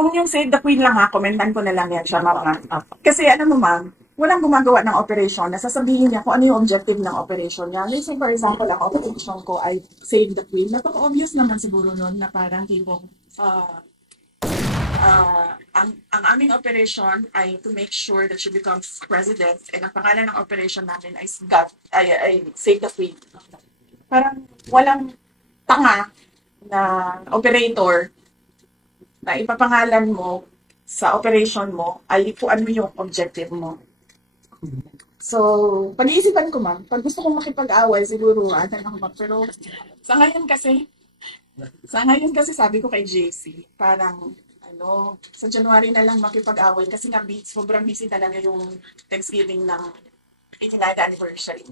Kung yung Save the Queen lang ha, komentan ko na lang yan siya, ma'am. Kasi ano mo ma'am, walang gumagawa ng operation na sasabihin niya kung ano yung objective ng operation niya. Let's say for example, ang operation ko ay Save the Queen. Napaka-obvious naman siguro nun na parang tipong ang aming operation ay to make sure that she becomes president and ang pangalan ng operation namin ay Save the Queen. Parang walang tanga na operator na ipapangalan mo sa operation mo ay kung ano yung objective mo. So, pag-iisipan ko ma'am, pag gusto kong makipag-away, siguro, ako ma'am. Pero sa ngayon kasi sabi ko kay JC, parang, sa January na lang makipag-away kasi nga sobrang busy talaga yung Thanksgiving ng 89th anniversary.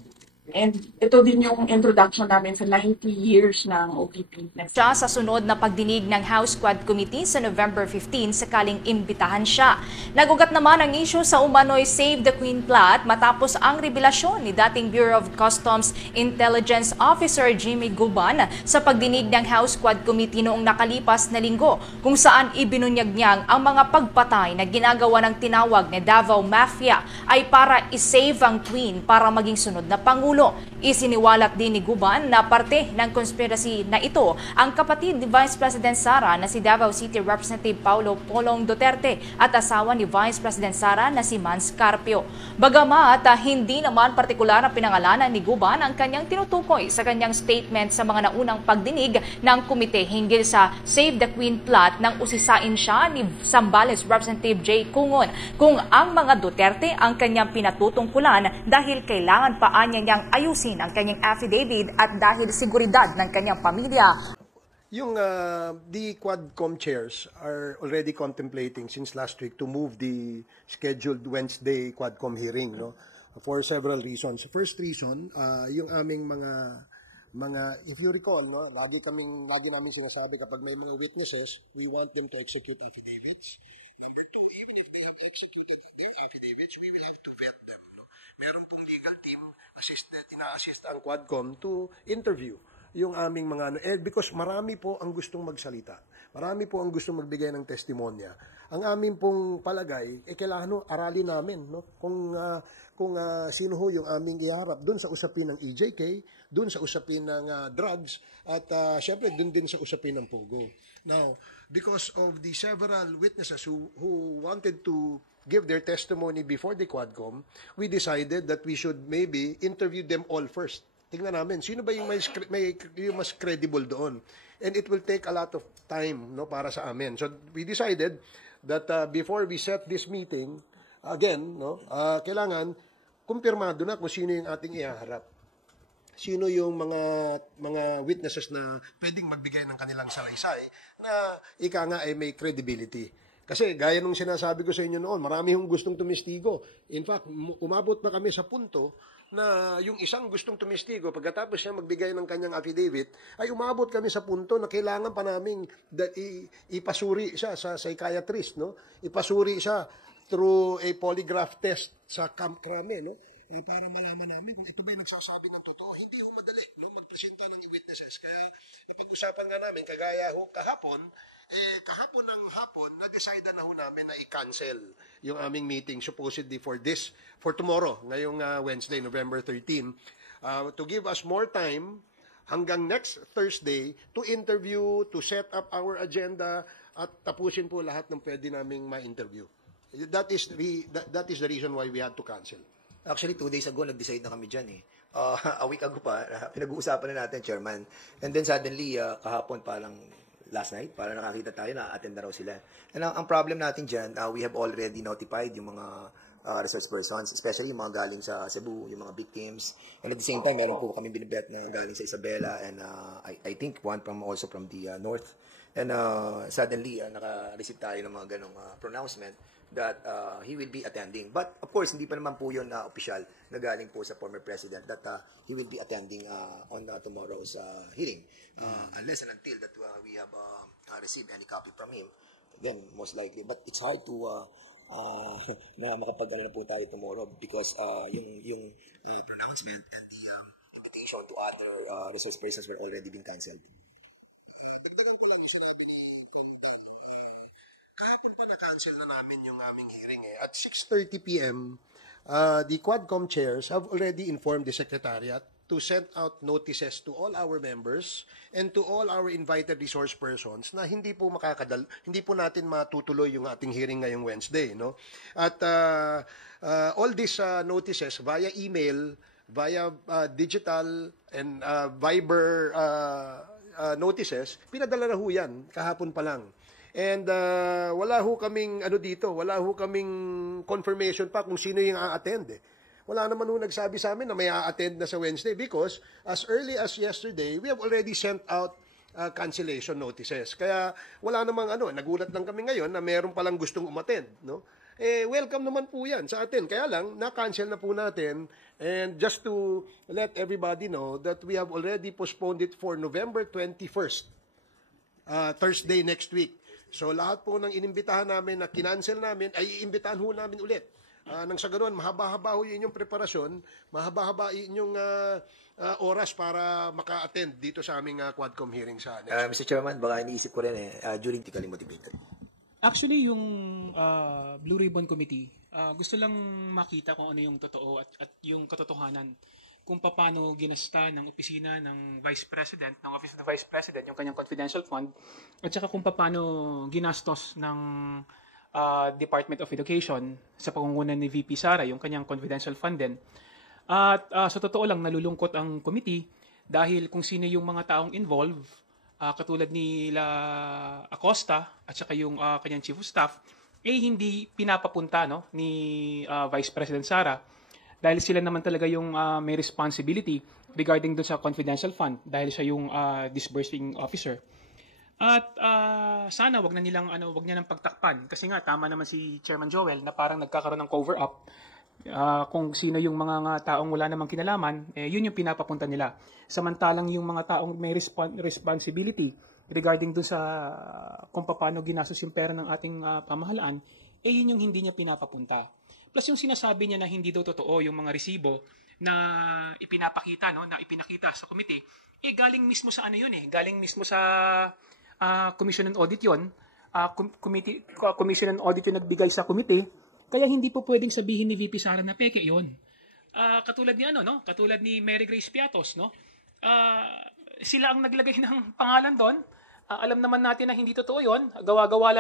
And ito din yung introduction namin sa 90 years ng OPP. Siya sa sunod na pagdinig ng House Quad Committee sa November 15 sakaling imbitahan siya. Nagugat naman ang issue sa umano'y Save the Queen plot matapos ang revelasyon ni dating Bureau of Customs Intelligence Officer Jimmy Guban sa pagdinig ng House Quad Committee noong nakalipas na linggo kung saan ibinunyag niyang ang mga pagpatay na ginagawa ng tinawag na Davao Mafia ay para isave ang Queen para maging sunod na Pangulo. Isiniwalat din ni Guban na parte ng conspiracy na ito ang kapatid ni Vice President Sara na si Davao City Representative Paulo Polong Duterte at asawa ni Vice President Sara na si Mans Carpio. Bagamat hindi naman partikular na pinangalanan ni Guban ang kanyang tinutukoy sa kanyang statement sa mga naunang pagdinig ng komite hinggil sa Save the Queen plot nang usisain siya ni Zambales Representative Jay Cungon kung ang mga Duterte ang kanyang pinatutungkulan dahil kailangan pa niyang ayusin ang kanyang affidavit at dahil seguridad ng kanyang pamilya. Yung the Quadcom chairs are already contemplating since last week to move the scheduled Wednesday Quadcom hearing, no, for several reasons. First reason, yung aming mga if you recall, no, lagi namin sinasabi kapag may mga witnesses, we want them to execute affidavits. Number two, even if they have executed their affidavits, we will have to vet them. No? Meron pong legal team ina-assist ang Quadcom to interview yung aming mga because marami po ang gustong magsalita. Marami po ang gustong magbigay ng testimonya. Ang aming pong palagay, kailangan aralin namin, no? Kung sino ho yung aming iharap doon sa usapin ng EJK, doon sa usapin ng drugs, at syempre doon din sa usapin ng Pugo. Now, because of the several witnesses who wanted to give their testimony before the Quadcom, we decided that we should maybe interview them all first. Tingnan namin, sino ba yung mas credible doon? And it will take a lot of time, no, para sa amin. So we decided that before we set this meeting, again, no, kailangan kumpirmado na kung sino yung ating ihaharap. Sino yung mga witnesses na pwedeng magbigay ng kanilang salaysay na ika nga ay may credibility. Kasi gaya nung sinasabi ko sa inyo noon, marami yung gustong tumistigo. In fact, umabot pa kami sa punto na yung isang gustong tumistigo, pagkatapos siya magbigay ng kanyang affidavit, ay umabot kami sa punto na kailangan pa namin ipasuri siya sa psychiatrist, no? Ipasuri siya through a polygraph test sa Camp Crame, no? Para malaman namin kung ito ba yung nagsasabi ng totoo. Hindi ho madali, no, magpresenta ng witnesses. Kaya napag-usapan nga namin, kagaya ho kahapon ng hapon, na-decide na ho namin na i-cancel yung aming meeting supposedly for tomorrow, ngayong Wednesday, November 13, to give us more time hanggang next Thursday to interview, to set up our agenda, at tapusin po lahat ng pwede naming ma-interview. That is the reason why we had to cancel. Actually, 2 days ago, nag-decide na kami dyan eh. A week ago pa, pinag-uusapan na natin, Chairman. And then suddenly, kahapon parang last night, parang nakakita tayo na attend na raw sila. And ang problem natin dyan, we have already notified yung mga research persons, especially yung mga galing sa Cebu, yung mga victims. And at the same time, meron po kami binibet na galing sa Isabela and I think one also from the north. And suddenly, naka-receive tayo ng mga ganong pronouncement that he will be attending. But of course, hindi pa naman po yun official na galing po sa former president that he will be attending on tomorrow's hearing. Unless and until that we have received any copy from him, then most likely. But it's hard to na makapag-ano na po tayo tomorrow because yung pronouncement and the invitation to other resource persons were already been cancelled. Dagdagan ko lang yung sinabi ni Kong Dan. kahapon pa na-cancel na namin yung aming hearing eh. At 6:30 p.m., the Quadcom chairs have already informed the Secretariat to send out notices to all our members and to all our invited resource persons na hindi po hindi po natin matutuloy yung ating hearing ngayong Wednesday, no? At all these notices via email, via digital and Viber notices, pinadala na ho yan kahapon pa lang. And wala ho kaming wala ho kaming confirmation pa kung sino yung a-attend eh. Wala naman ho nagsabi sa amin na may a-attend na sa Wednesday because as early as yesterday, we have already sent out cancellation notices. Kaya wala namang nagulat lang kami ngayon na mayroon palang gustong umattend, no? Welcome naman po yan sa atin. Kaya lang, na-cancel na po natin. And just to let everybody know that we have already postponed it for November 21st, Thursday next week. So lahat po ng inimbitahan namin na kinancel namin, ay iimbitahan ho namin ulit. Nang sa ganoon, mahaba-haba ho yung inyong preparasyon, mahaba-haba yung oras para maka-attend dito sa aming Quadcom hearing sa next. Mr. Chairman, baka iniisip ko rin during politically motivated. Actually, yung Blue Ribbon Committee, gusto lang makita kung ano yung totoo at yung katotohanan kung paano ginasta ng opisina ng Vice President, ng Office of the Vice President, yung kanyang confidential fund, at saka kung paano ginastos ng Department of Education sa pangunguna ni VP Sara, yung kanyang confidential fund din. At sa totoo lang, nalulungkot ang committee dahil kung sino yung mga taong involved, katulad nila Acosta at saka yung kanyang chief of staff, hindi pinapapunta ni Vice President Sara dahil sila naman talaga yung may responsibility regarding doon sa confidential fund dahil siya yung disbursing officer. At sana wag niya nang pagtakpan kasi nga tama naman si Chairman Joel na parang nagkakaroon ng cover up kung sino yung mga taong wala namang kinalaman, yun yung pinapapunta nila. Samantalang yung mga taong may responsibility regarding dun sa kung paano ginastos yung pera ng ating pamahalaan, yun yung hindi niya pinapapunta. Plus yung sinasabi niya na hindi daw totoo yung mga resibo na ipinapakita, na ipinakita sa committee, galing mismo sa galing mismo sa Commission on Audit yun, Commission on Audit yung nagbigay sa committee, kaya hindi po pwedeng sabihin ni VP Sara na peke yun. Katulad ni katulad ni Mary Grace Piatos, sila ang naglagay ng pangalan doon. Alam naman natin na hindi totoo yun. Gawa-gawa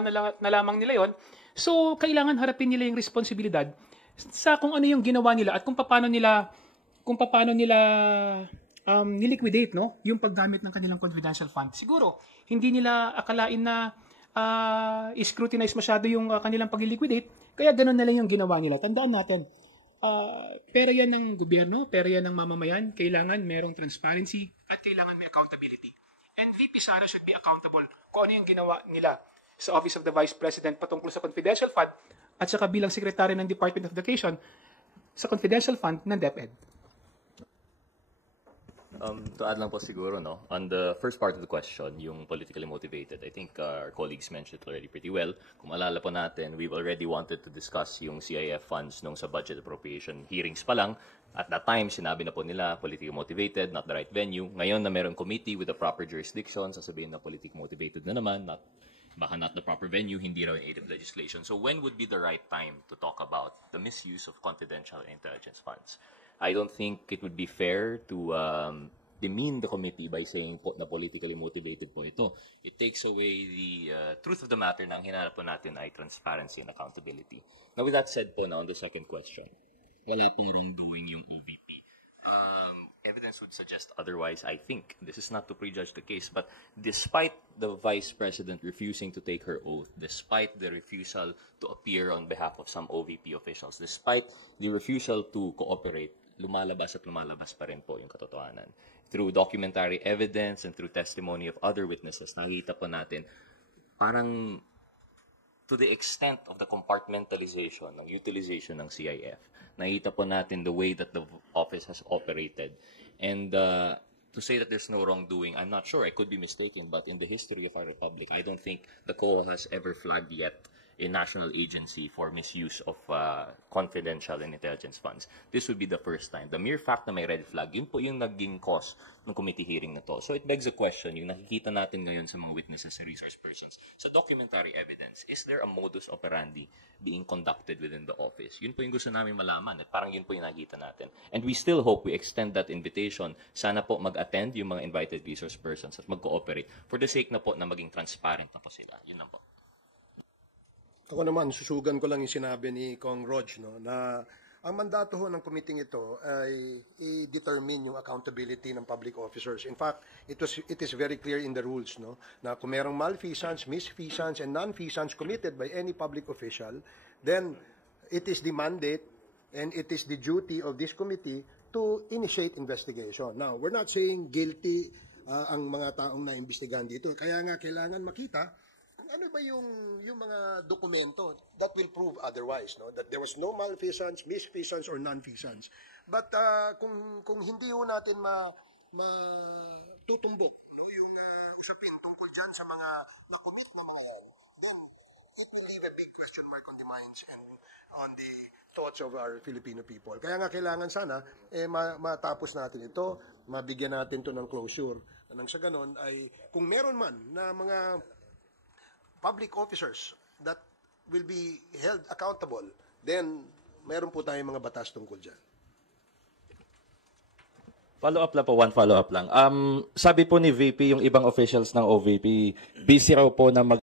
na lamang nila yun. So, kailangan harapin nila yung responsibilidad sa kung ano yung ginawa nila at kung paano nila niliquidate yung paggamit ng kanilang confidential fund. Siguro, hindi nila akalain na scrutinize masyado yung kanilang pag-liquidate, kaya ganun na lang yung ginawa nila. Tandaan natin, pera yan ng gobyerno, pera yan ng mamamayan, kailangan merong transparency at kailangan may accountability. And VP Sara should be accountable kung ano yung ginawa nila sa Office of the Vice President patungkol sa confidential fund at saka bilang Secretary ng Department of Education sa confidential fund ng DepEd. To add lang po siguro, on the first part of the question, yung politically motivated, I think our colleagues mentioned it already pretty well. Kung maalala po natin, we've already wanted to discuss yung CIF funds nung sa budget appropriation hearings pa lang. At that time, sinabi na po nila, politically motivated, not the right venue. Ngayon na meron committee with the proper jurisdiction, sasabihin na politically motivated na naman, baka not the proper venue, hindi raw in aid of legislation. So when would be the right time to talk about the misuse of confidential intelligence funds? I don't think it would be fair to demean the committee by saying po na politically motivated po ito. It takes away the truth of the matter na ang hinanap po natin ay transparency and accountability. Now with that said po, on the second question, wala pong wrongdoing yung OVP. Evidence would suggest otherwise, I think. This is not to prejudge the case, but despite the Vice President refusing to take her oath, despite the refusal to appear on behalf of some OVP officials, despite the refusal to cooperate, lumalabas pa rin po yung katotohanan. Through documentary evidence and through testimony of other witnesses, nakita po natin parang to the extent of the compartmentalization, ng utilization ng CIF, nakita po natin the way that the office has operated. And to say that there's no wrongdoing, I'm not sure. I could be mistaken, but in the history of our republic, I don't think the COA has ever flagged yet a national agency for misuse of confidential and intelligence funds, this would be the first time. The mere fact na may red flag, yun po yung naging cause ng committee hearing na to. So it begs the question, yung nakikita natin ngayon sa mga witnesses and resource persons, sa documentary evidence, is there a modus operandi being conducted within the office? Yun po yung gusto namin malaman at parang yun po yung nakikita natin. And we still hope we extend that invitation. Sana po mag-attend yung mga invited resource persons at mag-cooperate for the sake na po na maging transparent na po sila. Yun lang po. Ako naman, susugan ko lang yung sinabi ni Kong Rog, no, na ang mandato ho ng committee ito ay i-determine yung accountability ng public officers. In fact, it is very clear in the rules, no, na kung merong malfeasance, misfeasance, and non-feasance committed by any public official, then it is the mandate and it is the duty of this committee to initiate investigation. Now, we're not saying guilty ang mga taong naimbestigahan dito. Kaya nga kailangan makita kung ano ba yung mga dokumento that will prove otherwise, no? That there was no malfeasance, misfeasance, or non-feasance. But kung hindi ho natin matutumbok, no, yung usapin tungkol dyan sa mga nakumit na mga then it will leave a big question mark on the minds and on the thoughts of our Filipino people. Kaya nga kailangan sana matapos natin ito, mabigyan natin to ng closure. Nang sa ganon ay kung meron man na mga public officers that will be held accountable, then meron po tayong mga batas tungkol dyan. Follow-up lang po, one follow-up lang. Sabi po ni VP, yung ibang officials ng OVP, busy raw po na